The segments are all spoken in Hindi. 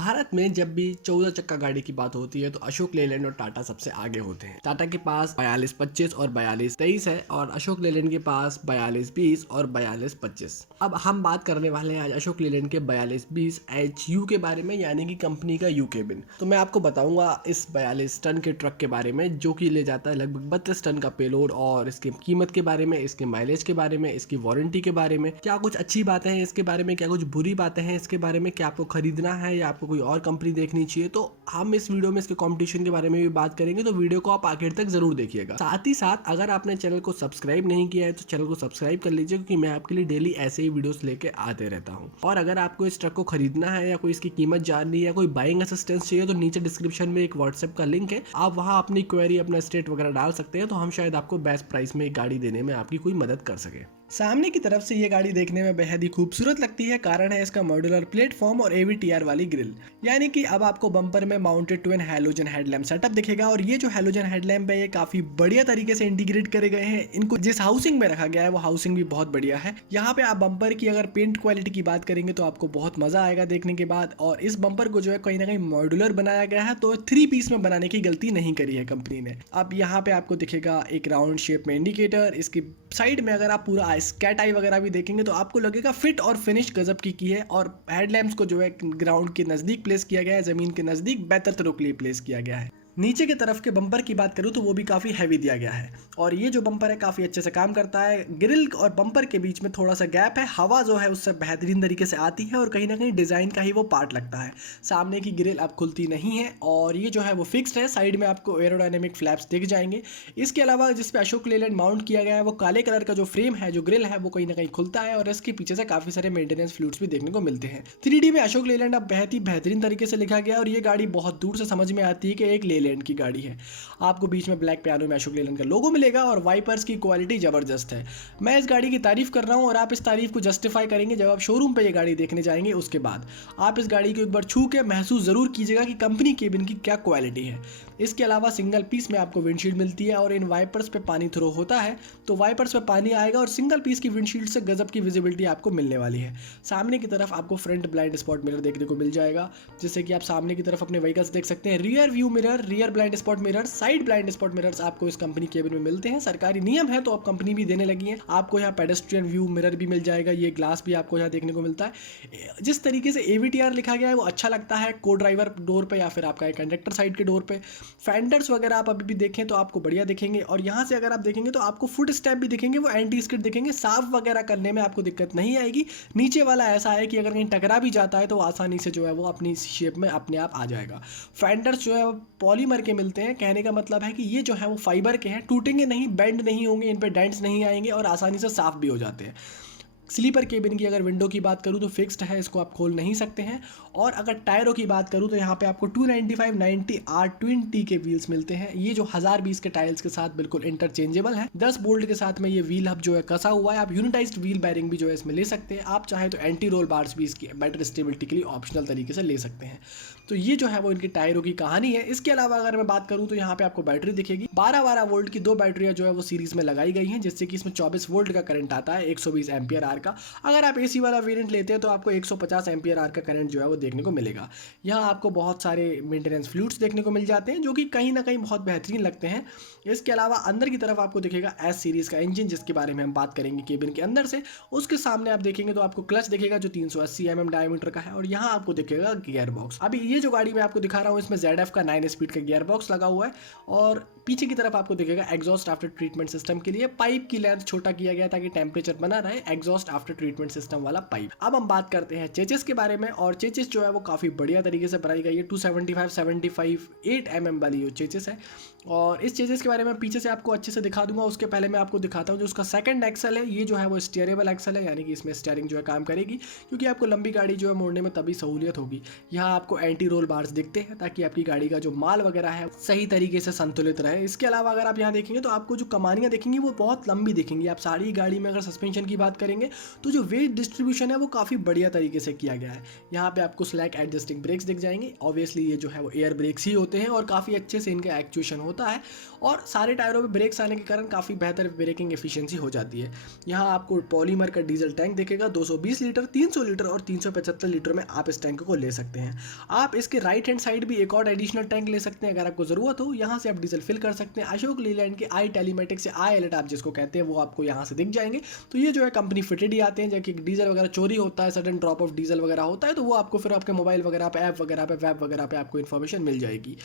भारत में जब भी 14 चक्का गाड़ी की बात होती है तो अशोक लेलैंड और टाटा सबसे आगे होते हैं। टाटा के पास 4225 और 4223 है और अशोक लेलैंड के पास 4220 और 4225। अब हम बात करने वाले हैं आज अशोक लेलैंड के 4220 HU के बारे में, यानी कि कंपनी का यू केबिन। तो मैं आपको बताऊंगा इस 42 टन के ट्रक के बारे में जो कि ले जाता है लगभग 32 टन का पेलोड, और इसकी कीमत के बारे में, इसके माइलेज के बारे में, इसकी वारंटी के बारे में, क्या कुछ अच्छी बातें हैं इसके बारे में, क्या कुछ बुरी बातें हैं इसके बारे में, क्या आपको खरीदना है या आपको कोई और कंपनी देखनी चाहिए। तो हम इस वीडियो में इसके कंपटीशन के बारे में भी बात करेंगे, तो वीडियो को आप आखिर तक जरूर देखिएगा। साथ ही साथ अगर आपने चैनल को सब्सक्राइब नहीं किया है तो चैनल को सब्सक्राइब कर लीजिए, क्योंकि मैं आपके लिए डेली ऐसे ही वीडियोस लेके आते रहता हूँ। और अगर आपको इस ट्रक को खरीदना है या कोई इसकी कीमत जाननी है या कोई बाइंग असिस्टेंस चाहिए तो नीचे डिस्क्रिप्शन में एक व्हाट्सएप का लिंक है, आप वहाँ अपनी क्वेरी, अपना स्टेट वगैरह डाल सकते हैं, तो हम शायद आपको बेस्ट प्राइस में एक गाड़ी देने में आपकी कोई मदद कर सके। सामने की तरफ से ये गाड़ी देखने में बेहद ही खूबसूरत लगती है। कारण है इसका मॉड्यूलर प्लेटफॉर्म और AVTR वाली ग्रिल, यानी कि अब आपको बम्पर में mounted twin halogen headlamp setup दिखेगा। और ये जो हैलोजन हेडलैम्प है ये काफी बढ़िया तरीके से इंटीग्रेट करे गए हैं। इनको जिस हाउसिंग में रखा गया है वो हाउसिंग भी बहुत बढ़िया है। यहाँ पे आप बम्पर की अगर पेंट क्वालिटी की बात करेंगे तो आपको बहुत मजा आएगा देखने के बाद। और इस बम्पर को जो है कहीं ना कहीं मॉड्यूलर बनाया गया है, तो 3 पीस में बनाने की गलती नहीं करी है कंपनी ने। अब यहाँ पे आपको दिखेगा एक राउंड शेप में इंडिकेटर। इसकी साइड में अगर आप पूरा स्कैट आई वगैरह भी देखेंगे तो आपको लगेगा फिट और फिनिश गजब की है। और हेडलैम्प्स को जो है ग्राउंड के नजदीक प्लेस किया गया है, जमीन के नजदीक बेहतर तरह के लिए प्लेस किया गया है। नीचे की तरफ के बम्पर की बात करूं तो वो भी काफ़ी हैवी दिया गया है, और ये जो बम्पर है काफ़ी अच्छे से काम करता है। ग्रिल और बम्पर के बीच में थोड़ा सा गैप है, हवा जो है उससे बेहतरीन तरीके से आती है और कहीं ना कहीं डिज़ाइन का ही वो पार्ट लगता है। सामने की ग्रिल अब खुलती नहीं है और ये जो है वो फिक्स्ड है। साइड में आपको एरोडायनेमिक फ्लैप्स दिख जाएंगे। इसके अलावा जिस पे अशोक लेलैंड माउंट किया गया है वो काले कलर का जो फ्रेम है, जो ग्रिल है, वो कहीं ना कहीं खुलता है और इसके पीछे से काफ़ी सारे मेंटेनेंस फ्लूइड्स भी देखने को मिलते हैं। 3D में अशोक लेलैंड अब बेहद ही बेहतरीन तरीके से लिखा गया है और ये गाड़ी बहुत दूर से समझ में आती है कि एक लेलैंड की गाड़ी है। आपको बीच में ब्लैक पियानो में अशोक लेलैंड का लोगो मिलेगा और वाइपर्स की क्वालिटी जबरदस्त है। मैं इस गाड़ी की तारीफ कर रहा हूं और आप इस तारीफ को जस्टिफाई करेंगे जब आप शोरूम पे ये गाड़ी देखने जाएंगे। उसके बाद आप इस गाड़ी को एक बार छू के महसूस जरूर कीजिएगा कि कंपनी केबिन की क्या क्वालिटी है। इसके अलावा सिंगल पीस में आपको विंडशील्ड मिलती है और इन वाइपर्स पे पानी थ्रो होता है तो वाइपर्स पे पानी आएगा और सिंगल पीस की विंडशील्ड से गजब की विजिबिलिटी आपको मिलने वाली है। सामने की तरफ आपको फ्रंट ब्लाइंड स्पॉट मिरर देखने को मिल जाएगा, जिससे कि आप सामने की तरफ अपने व्हीकल्स देख सकते हैं। Rear view mirror, rear blind spot mirror, side blind spot mirrors आपको इस कंपनी केबिन में मिलते हैं। सरकारी नियम है तो अब कंपनी भी देने लगी है। आपको यहाँ पेडेस्ट्रियन व्यू मिरर भी मिल जाएगा, ये ग्लास भी आपको यहाँ देखने को मिलता है। जिस तरीके से AVTR लिखा गया है वो अच्छा लगता है को ड्राइवर डोर पे या फिर आपका कंडक्टर साइड के डोर पे। फेंडर्स वगैरह आप अभी भी देखें तो आपको बढ़िया दिखेंगे और यहाँ से अगर आप देखेंगे तो आपको फुट स्टेप भी दिखेंगे, वो एंटी स्किड दिखेंगे। साफ वगैरह करने में आपको दिक्कत नहीं आएगी। नीचे वाला ऐसा है कि अगर कहीं टकरा भी जाता है तो आसानी से जो है वो अपनी शेप में अपने आप आ जाएगा। फेंडर्स जो है वो पॉलीमर के मिलते हैं, कहने का मतलब है कि ये जो है वो फाइबर के हैं, टूटेंगे नहीं, बेंड नहीं होंगे, इन पे डेंट्स नहीं आएंगे और आसानी से साफ भी हो जाते हैं। स्लीपर केबिन की अगर विंडो की बात करूँ तो फिक्स्ड है, इसको आप खोल नहीं सकते हैं। और अगर टायरों की बात करूँ तो यहाँ पे आपको 295/90 R20 के व्हील्स मिलते हैं। ये जो 1020 के टाइल्स के साथ बिल्कुल इंटरचेंजेबल है। 10 बोल्ट के साथ में ये व्हील हब जो है कसा हुआ है। आप यूनिटाइज्ड व्हील बैरिंग भी जो है इसमें ले सकते हैं। आप चाहे तो एंटी रोल बार्स भी इसकी बेटर स्टेबिलिटी के लिए ऑप्शनल तरीके से ले सकते हैं। तो ये जो है वो इनकी टायरों की कहानी है। इसके अलावा अगर मैं बात करूँ तो यहाँ पे आपको बैटरी दिखेगी। 12 वोल्ट की 2 बैटरियाँ जो है वो सीरीज में लगाई गई हैं, जिससे कि इसमें 24 वोल्ट का करंट आता है 120 एम्पियर आर का। अगर आप AC वाला वेरिएंट लेते हैं तो आपको 150 एम्पियर आर का करंट जो है वो देखने को मिलेगा। यहाँ आपको बहुत सारे मेंटेनेंस फ्लूइड्स देखने को मिल जाते हैं जो कि कहीं ना कहीं बहुत बेहतरीन लगते हैं। इसके अलावा अंदर की तरफ आपको दिखेगा S सीरीज का इंजन, जिसके बारे में हम बात करेंगे केबिन के अंदर से। उसके सामने आप देखेंगे तो आपको क्लच दिखेगा जो 380 mm डायमीटर का है और यहाँ आपको दिखेगा गियर बॉक्स। अभी ये जो गाड़ी मैं आपको दिखा रहा हूँ इसमें ZF का 9 स्पीड का गियर बॉक्स लगा हुआ है और पीछे की तरफ आपको दिखेगा एग्जॉस्ट आफ्टर ट्रीटमेंट सिस्टम के लिए पाइप की लेंथ छोटा किया गया ताकि टेम्परेचर बना रहे, एग्जॉस्ट आफ्टर ट्रीटमेंट सिस्टम वाला पाइप। अब हम बात करते हैं चेचिस के बारे में और चेचिस जो है वो काफ़ी बढ़िया तरीके से बनाई गई है। 275/75 8 mm वाली जो चेचिस है और इस चेचिस के बारे में पीछे से आपको अच्छे से दिखा दूंगा। उसके पहले मैं आपको दिखाता हूँ जो उसका सेकंड एक्सल है। ये जो है वो स्टीयरेबल एक्सल है, यानी कि इसमें स्टीयरिंग जो है काम करेगी, क्योंकि आपको लंबी गाड़ी जो है मोड़ने में तभी सहूलियत होगी। यहाँ आपको एंटी रोल बार्स दिखते हैं ताकि आपकी गाड़ी का जो माल वगैरह है सही तरीके से संतुलित रहे है। इसके अलावा अगर आप यहाँ देखेंगे तो आपको जो कमानियाँ दिखेंगी वो बहुत लंबी दिखेंगी। आप सारी गाड़ी में अगर सस्पेंशन की बात करेंगे तो जो वेट डिस्ट्रीब्यूशन है वो काफ़ी बढ़िया तरीके से किया गया है। यहाँ पे आपको स्लैक एडजस्टिंग ब्रेक्स दिख जाएंगे। ऑब्वियसली ये जो है वो एयर ब्रेक्स ही होते हैं और काफ़ी अच्छे से इनका एक्चुएशन होता है और सारे टायरों में ब्रेक्स आने के कारण काफ़ी बेहतर ब्रेकिंग एफिशिएंसी हो जाती है। यहाँ आपको पॉलीमर का डीजल टैंक दिखेगा 220 लीटर, 300 लीटर और 375 लीटर में आप इस टैंक को ले सकते हैं। आप इसके राइट हैंड साइड भी एक और एडिशनल टैंक ले सकते हैं अगर आपको ज़रूरत हो। यहाँ से आप डीजल फिल कर सकते हैं। अशोक लीलैंड के आई टेलीमेटिक्स से आई अलर्ट आप जिसको कहते हैं वो आपको यहाँ से दिख जाएंगे। तो ये जो है कंपनी फिटेड ही आते हैं। जबकि डीजल वगैरह चोरी होता है, सडन ड्रॉप ऑफ डीजल वगैरह होता है तो वो आपको फिर आपके मोबाइल वगैरह पे, ऐप वगैरह पे, वेब वगैरह पे आपको इन्फॉर्मेशन मिल जाएगी।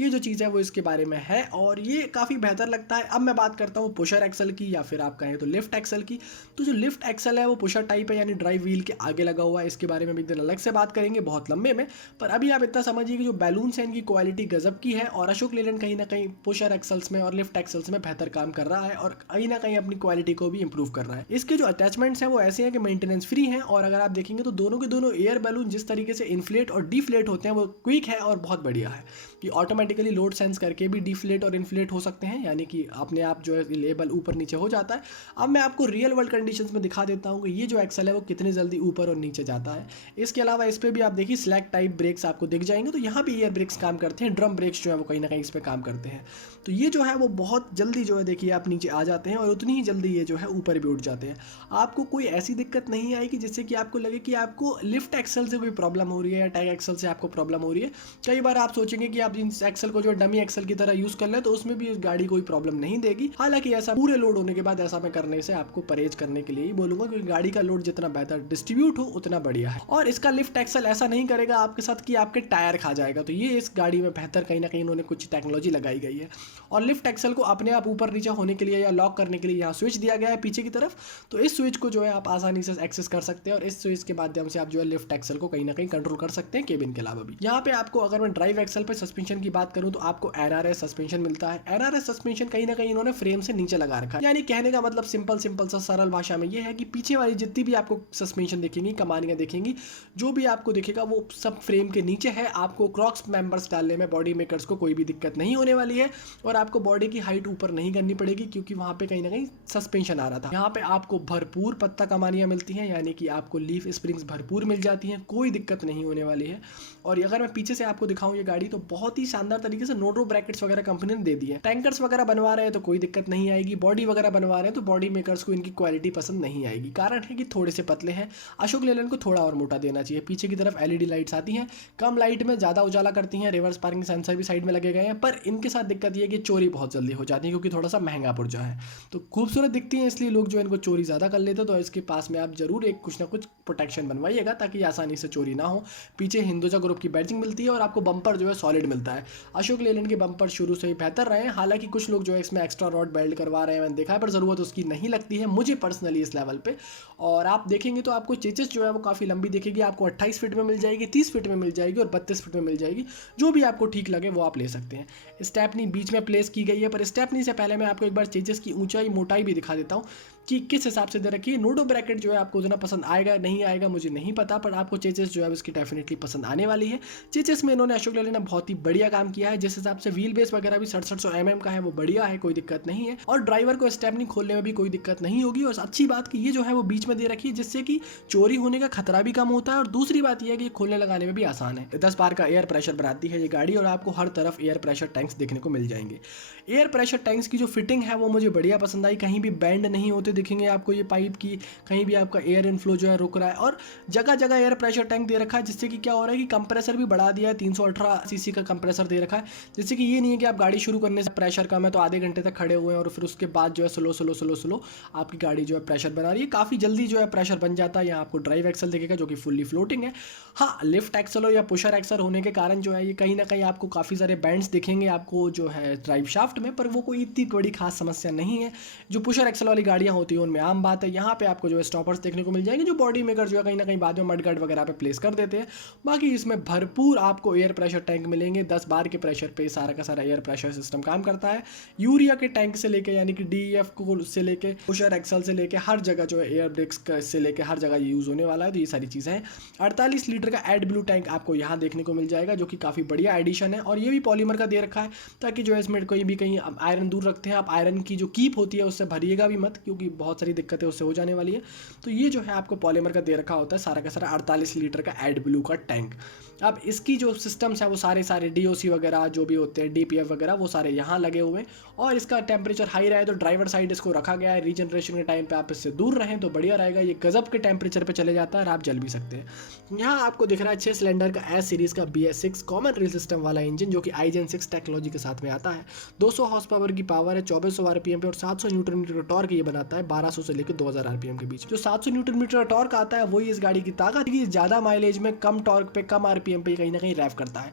ये जो चीज़ है वो इसके बारे में है और ये काफ़ी बेहतर लगता है। अब मैं बात करता हूँ पुशर एक्सल की या फिर आप कहें तो लिफ्ट एक्सल की। तो जो लिफ्ट एक्सल है वो पुशर टाइप है, यानी ड्राइव व्हील के आगे लगा हुआ है। इसके बारे में भी एक दिन अलग से बात करेंगे बहुत लंबे में। पर अभी आप इतना समझिए कि जो बैलून्स हैं इनकी क्वालिटी गजब की है और अशोक लीलैंड कहीं ना कहीं पुशर एक्सल्स में और लिफ्ट एक्सल्स में बेहतर काम कर रहा है और कहीं ना कहीं अपनी क्वालिटी को भी इंप्रूव कर रहा है। इसके जो अटैचमेंट्स हैं वो ऐसे हैं कि मेंटेनेंस फ्री हैं और अगर आप देखेंगे तो दोनों के दोनों एयर बैलून जिस तरीके से इन्फ्लेट और डिफ्लेट होते हैं वो क्विक है और बहुत बढ़िया है कि ऑटोमेटिकली लोड सेंस करके भी डिफ्लेट और इन्फ्लेट हो सकते हैं, यानी कि अपने आप जो है लेवल ऊपर नीचे हो जाता है। अब मैं आपको रियल वर्ल्ड कंडीशंस में दिखा देता हूँ कि ये जो एक्सल है वो कितनी जल्दी ऊपर और नीचे जाता है। इसके अलावा इस पर भी आप देखिए स्लैक टाइप ब्रेक्स आपको दिख जाएंगे। तो यहाँ भी एयर ब्रेक्स काम करते हैं, ड्रम ब्रेक्स जो है वो कहीं ना कहीं इस पर काम करते हैं। तो ये जो है वो बहुत जल्दी जो है देखिए आप नीचे आ जाते हैं और उतनी ही जल्दी ये जो है ऊपर भी उठ जाते हैं। आपको कोई ऐसी दिक्कत नहीं आएगी जिससे कि आपको लगे कि आपको लिफ्ट एक्सल से कोई प्रॉब्लम हो रही है या टैग एक्सल से आपको प्रॉब्लम हो रही है। कई बार आप सोचेंगे कि आप इस एक्सल को जो डमी एक्सल की तरह यूज कर लें तो उसमें भी इस गाड़ी कोई प्रॉब्लम नहीं देगी। हालांकि ऐसा पूरे लोड होने के बाद ऐसा मैं करने से आपको परहेज करने के लिए ही बोलूंगा, क्योंकि गाड़ी का लोड जितना बेहतर डिस्ट्रीब्यूट हो उतना बढ़िया है। और इसका लिफ्ट एक्सल ऐसा नहीं करेगा आपके साथ कि आपके टायर खा जाएगा। तो ये इस गाड़ी में बेहतर कहीं ना कहीं उन्होंने कुछ टेक्नोलॉजी लगाई गई है। और लिफ्ट एक्सल को अपने आप ऊपर नीचे होने के लिए या लॉक करने के लिए यहाँ स्विच दिया गया है पीछे की तरफ। तो इस स्विच को जो है आप आसानी से एक्सेस कर सकते हैं और इस स्विच के माध्यम से आप जो है लिफ्ट एक्सल को कहीं ना कहीं कंट्रोल कर सकते हैं केबिन के अलावा भी। यहाँ पे आपको अगर मैं ड्राइव एक्सल पे सस्पेंशन की बात करूँ तो आपको NRS सस्पेंशन मिलता है। NRS सस्पेंशन कहीं ना कहीं इन्होंने फ्रेम से नीचे लगा रखा है, यानी कहने का मतलब सिंपल सा सरल भाषा में ये है कि पीछे वाली जितनी भी आपको सस्पेंशन दिखेंगी, कमानियां दिखेंगी, जो भी आपको दिखेगा वो सब फ्रेम के नीचे है। आपको क्रॉक्स मेंबर्स डालने में बॉडी मेकर्स को कोई भी दिक्कत नहीं होने वाली है और आपको बॉडी की हाइट ऊपर नहीं करनी पड़ेगी क्योंकि वहां पे कहीं ना कहीं सस्पेंशन आ रहा था। यहाँ पे आपको भरपूर पत्ता कमानियां मिलती हैं, यानी कि आपको लीफ स्प्रिंग्स भरपूर मिल जाती हैं, कोई दिक्कत नहीं होने वाली है। और अगर मैं पीछे से आपको दिखाऊं ये गाड़ी तो बहुत ही शानदार तरीके से नोड्रो ब्रैकेट्स वगैरह कंपनी ने दे दी है। टैंकर्स वगैरह बनवा रहे हैं तो कोई दिक्कत नहीं आएगी, बॉडी वगैरह बनवा रहे हैं तो बॉडी मेकर्स को इनकी क्वालिटी पसंद नहीं आएगी। कारण है कि थोड़े से पतले हैं। अशोक लेलैंड को थोड़ा और मोटा देना चाहिए। पीछे की तरफ LED लाइट्स आती हैं, कम लाइट में ज़्यादा उजाला करती हैं। रिवर्स पार्किंग सेंसर भी साइड में लगे गए हैं, पर इनके साथ दिक्कत ये है कि चोरी बहुत जल्दी हो जाती है क्योंकि थोड़ा सा महंगा पुर्जा है। तो खूबसूरत दिखती हैं इसलिए लोग जो इनको चोरी ज़्यादा कर लेते हैं। तो इसके पास में आप जरूर एक कुछ ना कुछ प्रोटेक्शन बनवाइएगा ताकि आसानी से चोरी ना हो। पीछे हिंदुजा ग्रुप की बैजिंग मिलती है और आपको बम्पर जो है सॉलिड मिलता है। अशोक लेलैंड के बम्पर शुरू से ही बेहतर रहे हैं, हालांकि कुछ लोग जो है इसमें एक्स्ट्रा रॉड बेल्ट करवा रहे हैं, मैंने देखा है, पर ज़रूरत उसकी नहीं लगती है मुझे पर्सनली इस लेवल पे। और आप देखेंगे तो आपको चेचिस जो है वो काफ़ी लंबी दिखेगी। आपको 28 फीट में मिल जाएगी, 30 फीट में मिल जाएगी और 32 फीट में मिल जाएगी। जो भी आपको ठीक लगे वो आप ले सकते हैं। स्टेपनी बीच में प्लेस की गई है, पर स्टेपनी से पहले मैं आपको एक बार चेचिस की ऊंचाई मोटाई भी दिखा देता हूँ कि किस हिसाब से दे रखी है। नोडो ब्रैकेट जो है आपको उतना पसंद आएगा नहीं आएगा मुझे नहीं पता, पर आपको चेचिस जो है उसकी डेफिनेटली पसंद आने वाली है। चेचिस में इन्होंने अशोक लेलैंड ने बहुत ही बढ़िया काम किया है। जिस हिसाब से व्हील बेस वगैरह भी 6700 mm का है वो बढ़िया है, कोई दिक्कत नहीं है। और ड्राइवर को स्टेपनी खोलने में भी कोई दिक्कत नहीं होगी। और अच्छी बात कि ये जो है वो बीच में दे रखी है जिससे कि चोरी होने का खतरा भी कम होता है। और दूसरी बात यह है कि खोलने लगाने में भी आसान है। 10 बार का एयर प्रेशर बनाती है ये गाड़ी और आपको हर तरफ एयर प्रेशर टैंक्स देखने को मिल जाएंगे। एयर प्रेशर टैंक्स की जो फिटिंग है वो मुझे बढ़िया पसंद आई। कहीं भी बैंड नहीं होते दिखेंगे आपको ये पाइप की, कहीं भी आपका एयर इनफ्लो जो है रुक रहा है। और जगह जगह एयर प्रेशर टैंक दे रखा है जिससे कि क्या हो रहा है कि कंप्रेसर भी बढ़ा दिया है। 318 सीसी का कंप्रेसर दे रखा है जिससे कि ये नहीं है कि आप गाड़ी शुरू करने से प्रेशर कम है तो आधे घंटे तक खड़े हुए हैं और फिर उसके बाद जो है स्लो आपकी गाड़ी जो है प्रेशर बना रही है। काफ़ी जल्दी जो है प्रेशर बन जाता है। यहाँ आपको ड्राइव एक्सल दिखेगा जो कि फुल्ली फ्लोटिंग है। हाँ, लिफ्ट एक्सल हो या पुशर एक्सल होने के कारण जो है ये कहीं ना कहीं आपको काफ़ी सारे बैंड्स दिखेंगे आपको जो है ड्राइव शाफ्ट में, पर वो कोई इतनी बड़ी खास समस्या नहीं है। जो पुशर एक्सल वाली गाड़ियाँ होती है उनमें आम बात है। यहाँ पे आपको जो है स्टॉपर्स देखने को मिल जाएंगे जो बॉडी मेकर जो है कहीं ना कहीं बाद में मडगार्ड वगैरह पे प्लेस कर देते हैं। बाकी इसमें भरपूर आपको एयर प्रेशर टैंक मिलेंगे, 10 बार के प्रेशर पे सारा का सारा एयर प्रेशर सिस्टम काम करता है। यूरिया के टैंक से लेके यानी कि DEF को से लेके पुशर एक्सल से लेके हर जगह जो है एयर ब्रेक्स से लेके हर जगह यूज़ होने वाला है। तो ये सारी चीज़ें हैं। 48 लीटर का एडब्लू टैंक आपको यहाँ देखने को मिल जाएगा जो कि काफ़ी बढ़िया एडिशन है और ये भी पॉलीमर का दे रखा है ताकि जो है इसमें कोई भी कहीं आयरन दूर रखते हैं आप आयरन की जो कीप होती है उससे भरिएगा भी मत, क्योंकि बहुत सारी दिक्कतें उससे हो जाने वाली है। तो ये जो है आपको पॉलीमर का दे रखा होता है सारा का सारा 48 लीटर का एडब्लू का टैंक। अब इसकी जो सिस्टम्स है वो सारे DOC वगैरह जो भी होते हैं DPF वगैरह वो सारे यहाँ लगे हुए हैं और इसका टेम्परेचर हाई रहे तो ड्राइवर साइड इसको रखा गया है। रीजनरेशन के टाइम पे आप इससे दूर रहें तो बढ़िया रहेगा। ये गजब के टेम्परेचर पे चले जाता है और आप जल भी सकते हैं। यहाँ आपको दिख रहा है 6 सिलेंडर का S सीरीज़ का BS6 कॉमन रेल सिस्टम वाला इंजन जो कि iGen 6 टेक्नोलॉजी के साथ में आता है। 200 हॉर्स पावर की पावर है, 2400 RPM पे और 700 न्यूटन मीटर का टॉर्क ये बनाता है 1200 से लेकर 2000 RPM के बीच। जो 700 न्यूटन मीटर का टॉर्क आता है वही इस गाड़ी की ताकत है। ज़्यादा माइलेज में कम टॉर्क पे कम RPM पे कहीं ना कहीं रैफ करता है।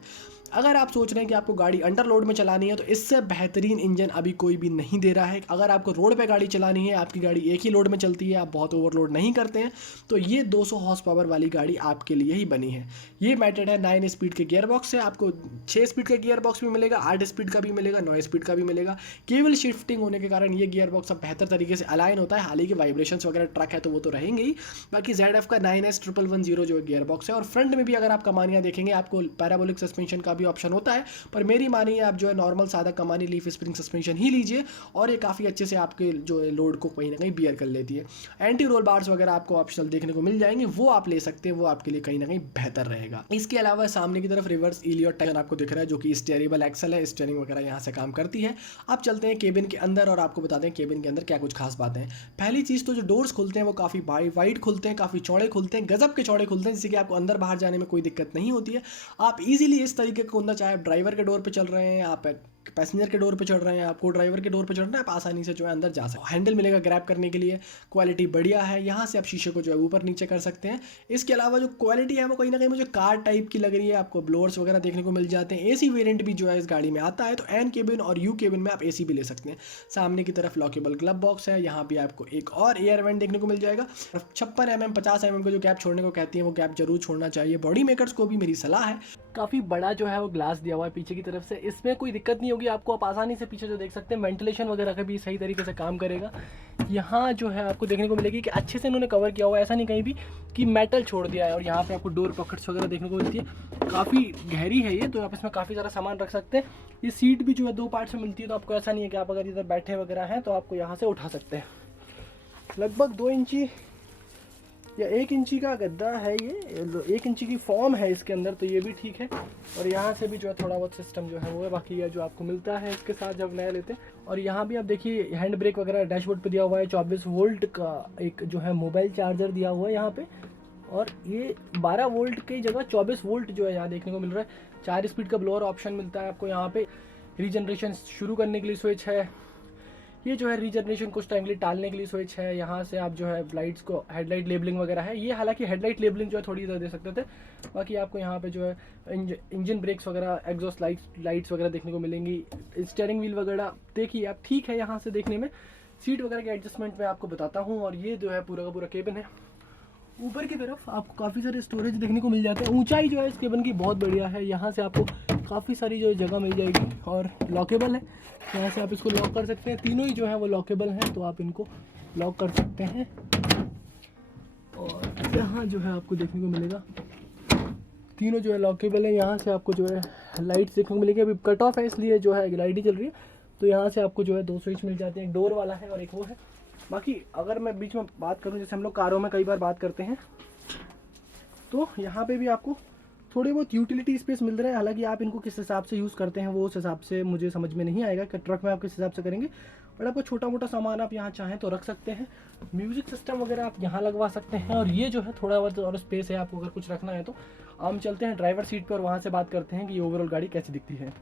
अगर आप सोच रहे हैं कि आपको गाड़ी अंडर लोड में चलानी है तो इससे बेहतरीन इंजन अभी कोई भी नहीं दे रहा है। अगर आपको रोड पे गाड़ी चलानी है, आपकी गाड़ी एक ही लोड में चलती है, आप बहुत ओवरलोड नहीं करते हैं, तो ये 200 हॉर्स पावर वाली गाड़ी आपके लिए ही बनी है। ये मेथड है 9 स्पीड के गियर बॉक्स से। आपको 6 स्पीड का गियर बॉक्स भी मिलेगा, 8 स्पीड का भी मिलेगा, 9 स्पीड का भी मिलेगा। केवल शिफ्टिंग होने के कारण ये गियर बॉक्स अब बेहतर तरीके से अलाइन होता है। हालांकि वाइब्रेशंस वगैरह ट्रक है तो वो तो रहेंगे ही। बाकी ZF का 9S1110 जो गियर बॉक्स है और फ्रंट में भी अगर आप कमानियाँ देखेंगे आपको पैराबोलिक सस्पेंशन का भी ऑप्शन होता है, पर मेरी मानिए आप जो है नॉर्मल सादा कमानी लीफ स्प्रिंग सस्पेंशन ही लीजिए और ये काफ़ी अच्छे से आपके जो है लोड को कहीं ना कहीं बियर कर लेती है। एंटी रोल बार्स वगैरह आपको ऑप्शनल देखने को मिल जाएंगे, वो आप ले सकते हैं, वो आपके लिए कहीं ना कहीं बेहतर रहेगा। इसके अलावा सामने की तरफ रिवर्स इलियट टायर आपको दिख रहा है जो कि स्टेयरेबल एक्सल है, स्टीयरिंग वगैरह यहाँ से काम करती है। आप चलते हैं केबिन के अंदर और आपको बताते हैं केबिन के अंदर क्या कुछ खास बातें हैं। पहली चीज़ तो जो डोर्स खुलते हैं वो काफ़ी वाइड खुलते हैं, काफ़ी चौड़े खुलते हैं, गजब के चौड़े खुलते हैं जिससे कि आपको अंदर बाहर जाने में कोई दिक्कत नहीं होती है। आप इजीली इस तरीके का खुलना, चाहे आप ड्राइवर के डोर पे चल रहे हैं, आप पैसेंजर के डोर पे चढ़ रहे हैं, आपको ड्राइवर के डोर पे चढ़ना है, आप आसानी से जो है अंदर जा सकते हैं। हैंडल मिलेगा ग्रैब करने के लिए, क्वालिटी बढ़िया है। यहाँ से आप शीशे को जो है ऊपर नीचे कर सकते हैं। इसके अलावा जो क्वालिटी है वो कहीं ना कहीं मुझे कार टाइप की लग रही है। आपको ब्लोअर्स वगैरह देखने को मिल जाते हैं। AC वेरिएंट भी जो है इस गाड़ी में आता है, तो एन केबिन और यू केबिन में आप AC भी ले सकते हैं। सामने की तरफ लॉकेबल ग्लव बॉक्स है, यहाँ भी आपको एक और एयर वेंट देखने को मिल जाएगा। 56 mm 50 mm का जो गैप छोड़ने को कहती है वो गैप जरूर छोड़ना चाहिए। बॉडी मेकर्स को भी मेरी सलाह है। काफ़ी बड़ा जो है वो ग्लास दिया हुआ है पीछे की तरफ से, इसमें कोई दिक्कत नहीं होगी आपको। आप आसानी से पीछे जो देख सकते हैं वेंटिलेशन वगैरह का भी सही तरीके से काम करेगा। यहाँ जो है आपको देखने को मिलेगी कि अच्छे से इन्होंने कवर किया हुआ है, ऐसा नहीं कहीं भी कि मेटल छोड़ दिया है। और यहाँ पे आपको डोर पॉकेट्स वगैरह देखने को मिलती है, काफ़ी गहरी है ये, तो आप इसमें काफ़ी सारा सामान रख सकते हैं। ये सीट भी जो है 2 पार्ट में मिलती है, तो आपको ऐसा नहीं है कि आप अगर इधर बैठे वगैरह हैं तो आपको यहाँ से उठा सकते हैं। लगभग 2 इंची या 1 इंची का गद्दा है ये, 1 इंची की फॉर्म है इसके अंदर, तो ये भी ठीक है। और यहाँ से भी जो है थोड़ा बहुत सिस्टम जो है वो है, बाकी ये जो आपको मिलता है इसके साथ जब नया लेते हैं। और यहाँ भी आप देखिए हैंड ब्रेक वगैरह डैशबोर्ड पे दिया हुआ है। 24 वोल्ट का एक जो है मोबाइल चार्जर दिया हुआ है यहाँ पे, और ये 12 वोल्ट की जगह 24 वोल्ट जो है यहाँ देखने को मिल रहा है। 4 स्पीड का ब्लोअर ऑप्शन मिलता है आपको यहाँ पे। रीजनरेशन शुरू करने के लिए स्विच है, ये जो है रीजनरेशन कुछ टाइम के लिए टालने के लिए स्विच है। यहाँ से आप जो है लाइट्स को हेडलाइट लेबलिंग वगैरह है, ये हालांकि हेडलाइट लेबलिंग जो है थोड़ी इधर दे सकते थे। बाकी आपको यहाँ पे जो है इंजन ब्रेक्स वगैरह, एग्जॉस्ट लाइट्स वगैरह देखने को मिलेंगी। स्टीयरिंग व्हील वगैरह देखिए आप ठीक है यहाँ से देखने में। सीट वगैरह के एडजस्टमेंट में आपको बताता हूँ। और ये जो है पूरा का पूरा केबिन है। ऊपर की तरफ आपको काफ़ी सारे स्टोरेज देखने को मिल जाते हैं। ऊंचाई जो है इस केबिन की बहुत बढ़िया है, यहाँ से आपको काफ़ी सारी जो जगह मिल जाएगी। और लॉकेबल है, यहाँ से आप इसको लॉक कर सकते हैं। तीनों ही जो है वो लॉकेबल हैं, तो आप इनको लॉक कर सकते हैं। और यहाँ जो है आपको देखने को मिलेगा तीनों जो है लॉकेबल है। यहाँ से आपको जो है लाइट्स देखने को मिलेगी। अभी कट ऑफ है इसलिए जो है लाइट ही चल रही है, तो यहाँ से आपको जो है 2 स्विच मिल जाते हैं, एक डोर वाला है और एक वो है। बाकी अगर मैं बीच में बात करूं, जैसे हम लोग कारों में कई बार बात करते हैं, तो यहाँ पे भी आपको थोड़ी बहुत यूटिलिटी स्पेस मिल रहा है। हालांकि आप इनको किस हिसाब से यूज़ करते हैं वो उस हिसाब से मुझे समझ में नहीं आएगा कि ट्रक में आप किस हिसाब से करेंगे। बट आपको छोटा मोटा सामान आप यहाँ चाहें तो रख सकते हैं। म्यूज़िक सिस्टम वगैरह आप यहाँ लगवा सकते हैं। और ये जो है थोड़ा बहुत और स्पेस है आपको अगर कुछ रखना है तो। हम चलते हैं ड्राइवर सीट पर और वहाँ से बात करते हैं कि ये ओवरऑल गाड़ी कैसी दिखती है।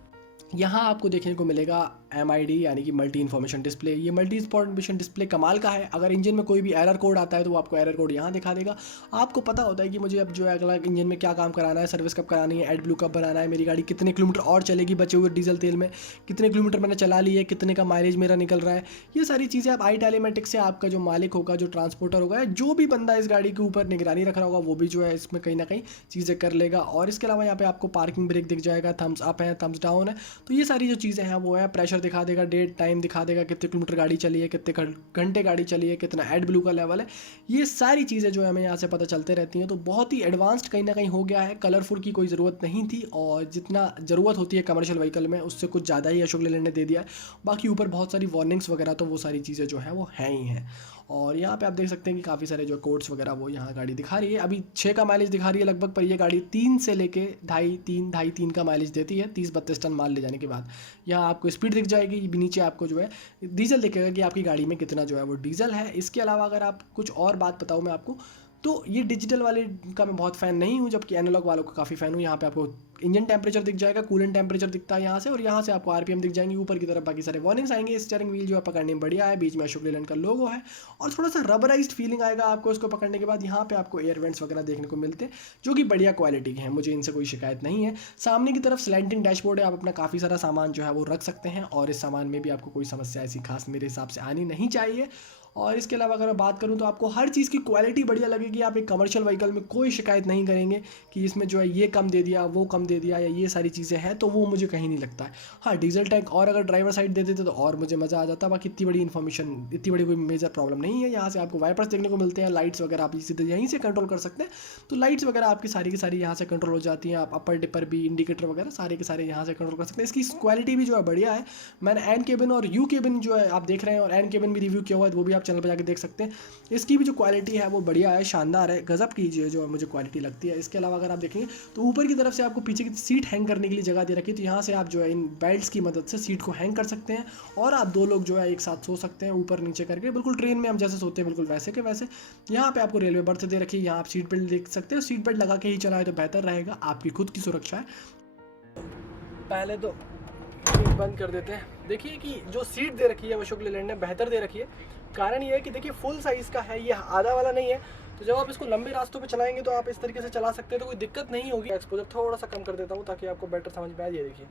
यहाँ आपको देखने को मिलेगा MID यानी कि मल्टी इन्फॉर्मेशन डिस्प्ले। ये मल्टी इन्फॉर्मेशन डिस्प्ले कमाल का है। अगर इंजन में कोई भी एरर कोड आता है तो वो आपको एरर कोड यहाँ दिखा देगा। आपको पता होता है कि मुझे अब जो है अगला इंजन में क्या काम कराना है, सर्विस कब करानी है, एड ब्लू कब बनाना है, मेरी गाड़ी कितने किलोमीटर और चलेगी बचे हुए डीजल तेल में, कितने किलोमीटर मैंने चला ली है, कितने का माइलेज मेरा निकल रहा है। ये सारी चीज़ें आप iTelematics से आपका जो मालिक होगा, जो ट्रांसपोर्टर होगा, जो भी बंदा इस गाड़ी के ऊपर निगरानी रख रहा होगा, वो भी जो है इसमें कहीं ना कहीं चीज़ें कर लेगा। और इसके अलावा यहाँ पे आपको पार्किंग ब्रेक दिख जाएगा, थम्स अप है, थम्स डाउन है। तो ये सारी जो चीज़ें हैं वो है, प्रेशर दिखा देगा, डेट टाइम दिखा देगा, कितने किलोमीटर गाड़ी चली है, कितने घंटे गाड़ी चली है, कितना एड ब्लू का लेवल है। ये सारी चीज़ें जो है हमें यहाँ से पता चलते रहती हैं। तो बहुत ही एडवांस्ड कहीं ना कहीं हो गया है। कलरफुल की कोई ज़रूरत नहीं थी और जितना ज़रूरत होती है कमर्शियल व्हीकल में उससे कुछ ज़्यादा ही अशोक लेलैंड ने दे दिया है। बाकी ऊपर बहुत सारी वार्निंग्स वगैरह तो वो सारी चीज़ें जो है वो हैं ही हैं। और यहाँ पे आप देख सकते हैं कि काफ़ी सारे जो कोड्स वगैरह वो यहाँ गाड़ी दिखा रही है। अभी 6 का माइलेज दिखा रही है लगभग, पर ये गाड़ी 3 से लेके ढाई तीन का माइलेज देती है 30-32 टन माल ले जाने के बाद। यहाँ आपको स्पीड दिख जाएगी, नीचे आपको जो है डीजल दिखेगा कि आपकी गाड़ी में कितना जो है वो डीजल है। इसके अलावा अगर आप कुछ और बात बताऊँ मैं आपको, तो ये डिजिटल वाले का मैं बहुत फ़ैन नहीं हूँ, जबकि एनालॉग वालों का काफ़ी फ़ैन हूँ। यहाँ पे आपको इंजन टेम्परेचर दिख जाएगा, कूलेंट टेम्परेचर दिखता है यहाँ से, और यहाँ से आपको RPM दिख जाएंगे। ऊपर की तरफ बाकी सारे वार्निंग्स आएंगे। स्टीयरिंग व्हील जो है पकड़ने में बढ़िया है, बीच में अशोक लेलैंड का लोगो है और थोड़ा सा रबराइज्ड फीलिंग आएगा आपको इसको पकड़ने के बाद। यहाँ पे आपको एयर वेंट्स वगैरह देखने को मिलते हैं जो कि बढ़िया क्वालिटी के हैं, मुझे इनसे कोई शिकायत नहीं है। सामने की तरफ स्लैंटिंग डैशबोर्ड है, आप अपना काफ़ी सारा सामान जो है वो रख सकते हैं और इस सामान में भी आपको कोई समस्या ऐसी खास मेरे हिसाब से आनी नहीं चाहिए। और इसके अलावा अगर मैं बात करूं तो आपको हर चीज़ की क्वालिटी बढ़िया लगेगी। आप एक कमर्शियल व्हीकल में कोई शिकायत नहीं करेंगे कि इसमें जो है ये कम दे दिया, वो कम दे दिया, या ये सारी चीज़ें हैं, तो वो मुझे कहीं नहीं लगता है। हाँ, डीजल टैंक और अगर ड्राइवर साइड दे देते तो और मुझे मज़ा आ जाता। बाकी इतनी बड़ी इन्फॉर्मेशन, इतनी बड़ी कोई मेजर प्रॉब्लम नहीं है। यहाँ से आपको वाइपर्स देखने को मिलते हैं, लाइट्स वगैरह आप सीधे यहीं से कंट्रोल कर सकते हैं। तो लाइट्स वगैरह आपकी सारी की सारी यहाँ से कंट्रोल हो जाती हैं। आप अपर डिपर भी, इंडिकेटर वगैरह सारे के सारे यहाँ से कंट्रोल कर सकते हैं। इसकी क्वालिटी भी जो है बढ़िया है। मैंने एन केबिन और यू केबिन जो है आप देख रहे हैं, और एन केबिन भी रिव्यू किया हुआ है, वो भी आप चैनल पर जाकर देख सकते हैं। इसकी भी जो क्वालिटी है वो बढ़िया है, शानदार है, गजब की जो मुझे क्वालिटी लगती है। इसके अलावा अगर आप देखेंगे तो ऊपर की तरफ से आपको पीछे की सीट हैंग करने के लिए जगह दे रखी है। तो यहाँ से आप जो है इन बेल्ट्स की मदद से सीट को हैंग कर सकते हैं और आप 2 लोग जो है एक साथ सो सकते हैं ऊपर नीचे करके, बिल्कुल ट्रेन में हम जैसे सोते हैं बिल्कुल वैसे के वैसे। यहाँ पे आपको रेलवे बर्थ दे रखी है, यहाँ आप सीट बेल्ट देख सकते हो। सीट बेल्ट लगा के ही चलाए तो बेहतर रहेगा, आपकी खुद की सुरक्षा है। पहले तो बंद कर देते हैं। देखिए कि जो सीट दे रखी है अशोक लेलैंड ने बेहतर दे रखी है। कारण ये है कि देखिए फुल साइज़ का है, ये आधा वाला नहीं है। तो जब आप इसको लंबे रास्तों पे चलाएंगे तो आप इस तरीके से चला सकते हैं, तो कोई दिक्कत नहीं होगी। एक्सपोजर थोड़ा सा कम कर देता हूँ ताकि आपको बेटर समझ में आ जाए। देखिए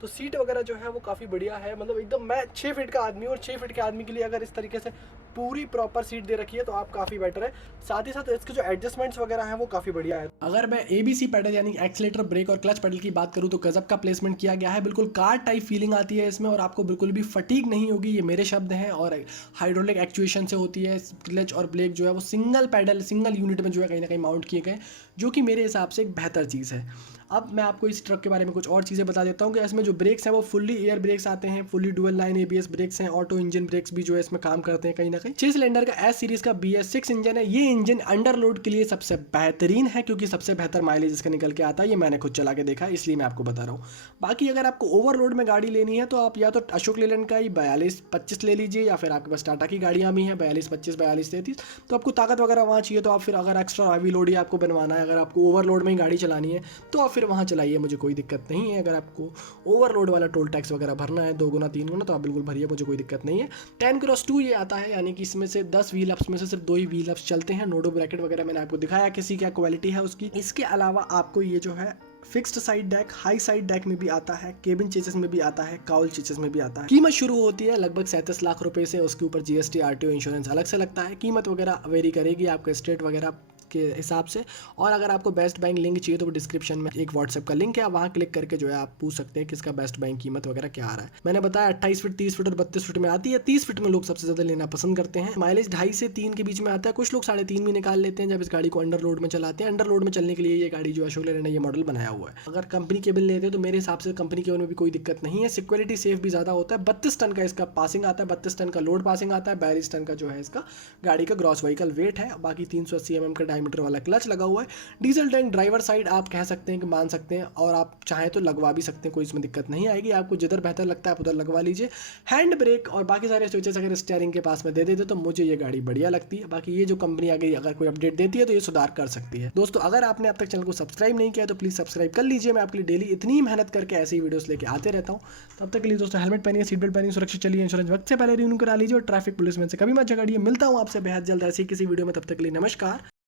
तो सीट वगैरह जो है वो काफ़ी बढ़िया है, मतलब एकदम, मैं 6 फीट का आदमी हूँ और 6 फीट के आदमी के लिए अगर इस तरीके से पूरी प्रॉपर सीट दे रखी है तो आप काफ़ी बेटर है। साथ ही साथ इसके जो एडजस्टमेंट्स वगैरह हैं वो काफ़ी बढ़िया है। अगर मैं ABC पैडल यानी एक्सीलेटर, ब्रेक और क्लच पैडल की बात करूँ तो गजब का प्लेसमेंट किया गया है। बिल्कुल कार टाइप फीलिंग आती है इसमें और आपको बिल्कुल भी फटीग नहीं होगी, ये मेरे शब्द हैं। और हाइड्रोलिक एक्चुएशन से होती है। क्लच और ब्रेक जो है वो सिंगल पैडल, सिंगल यूनिट में जो है कहीं ना कहीं माउंट किए गए, जो कि मेरे हिसाब से एक बेहतर चीज़ है। अब मैं आपको इस ट्रक के बारे में कुछ और चीज़ें बता देता हूँ कि इसमें जो ब्रेक्स हैं वो फुल्ली एयर ब्रेक्स आते हैं, fully dual line ABS brakes हैं, ऑटो इंजन ब्रेक्स भी जो है इसमें काम करते हैं कहीं ना कहीं। 6 सिलेंडर का S सीरीज़ का BS6 इंजन है। ये इंजन अंडर लोड के लिए सबसे बेहतरीन है क्योंकि सबसे बेहतर माइलेज इसका निकल के आता है। ये मैंने खुद चला के देखा, इसलिए मैं आपको बता रहा हूँ। बाकी अगर आपको ओवरलोड में गाड़ी लेनी है तो आप या तो अशोक लेलैंड का ही 42-25 ले लीजिए, या फिर आपके पास टाटा की गाड़ियाँ भी हैं 42-25, 42-33। तो आपको ताकत वगैरह वहाँ चाहिए तो आप फिर, अगर एक्स्ट्रा हैवी लोड ही आपको बनवाना है, अगर आपको ओवरलोड में ही गाड़ी चलानी है तो आप फिर वहाँ चलाइए, मुझे कोई दिक्कत नहीं है। अगर आपको ओवरलोड वाला टोल टैक्स वगैरह भरना है 2 गुना 3 गुना तो आप बिल्कुल भरिए, मुझे कोई दिक्कत नहीं है। 10x2 ये आता है, यानी कि इसमें से 10 व्हील अप्स में से सिर्फ 2 ही व्हील अप्स चलते हैं। नोडो ब्रैकेट वगैरह मैंने आपको दिखाया किसी क्या क्वालिटी है उसकी। इसके अलावा आपको ये जो है fixed side deck, high side deck में भी आता है, केबिन चेसेस में भी आता है, काउल चेसेस में भी आता है। कीमत शुरू होती है लगभग 37 लाख रुपए से, उसके ऊपर GST RTO इंश्योरेंस अलग से लगता है। कीमत वगैरह वेरी करेगी आपके स्टेट वगैरह के हिसाब से। और अगर आपको बेस्ट बाइंग लिंक चाहिए तो वो डिस्क्रिप्शन में एक व्हाट्सएप का लिंक है, वहाँ क्लिक करके जो है आप पूछ सकते हैं कि इसका बेस्ट बाइंग कीमत वगैरह क्या आ रहा है। मैंने बताया 28 फीट, 30 फीट और 32 फीट में आती है। 30 फीट में लोग सबसे ज़्यादा लेना पसंद करते हैं। माइलेज 2.5 से 3 के बीच में आता है। कुछ लोग 3.5 भी निकाल लेते हैं जब इस गाड़ी को अंडर लोड में चलाते हैं। अंडर लोड में चलने के लिए ये गाड़ी जो अशोक लेलैंड ने ये मॉडल बनाया हुआ है। अगर कंपनी केबल लेते हैं तो मेरे हिसाब से कंपनी केबल में भी कोई दिक्कत नहीं है। सिक्योरिटी सेफ भी ज़्यादा होता है। 32 टन का इसका पासिंग आता है, 32 टन का लोड पासिंग आता है, 42 टन का जो है इसका गाड़ी का ग्रॉस व्हीकल वेट है। बाकी 380 mm का डायमीटर वाला क्लच लगा हुआ है। डीजल टैंक ड्राइवर साइड आप कह सकते हैं कि मान सकते हैं, और आप चाहें तो लगवा भी सकते हैं, कोई इसमें दिक्कत नहीं आएगी। आपको जिधर बेहतर लगता है आप उधर लगवा लीजिए। हैंड ब्रेक और बाकी सारे स्विचेस अगर स्टीयरिंग के पास में दे देते तो मुझे ये गाड़ी बढ़िया लगती है। बाकी ये जो कंपनी आगे अगर कोई अपडेट देती है तो ये सुधार कर सकती है। दोस्तों अगर आपने अब तक चैनल को सब्सक्राइब नहीं किया तो प्लीज़ सब्सक्राइब कर लीजिए। मैं आपके लिए डेली इतनी मेहनत करके ऐसी वीडियोस लेके आते रहता हूँ। तब तक के लिए दोस्तों हेलमेट पहनिए, सीट बेल्ट पहनिए, सुरक्षित चलिए, इंश्योरेंस वक्त से पहले रिन्यू करा लीजिए और ट्रैफिक पुलिस में से कभी मत झगड़िए। मिलता हूँ आपसे बेहद जल्द ऐसी किसी वीडियो में, तब तक के लिए नमस्कार।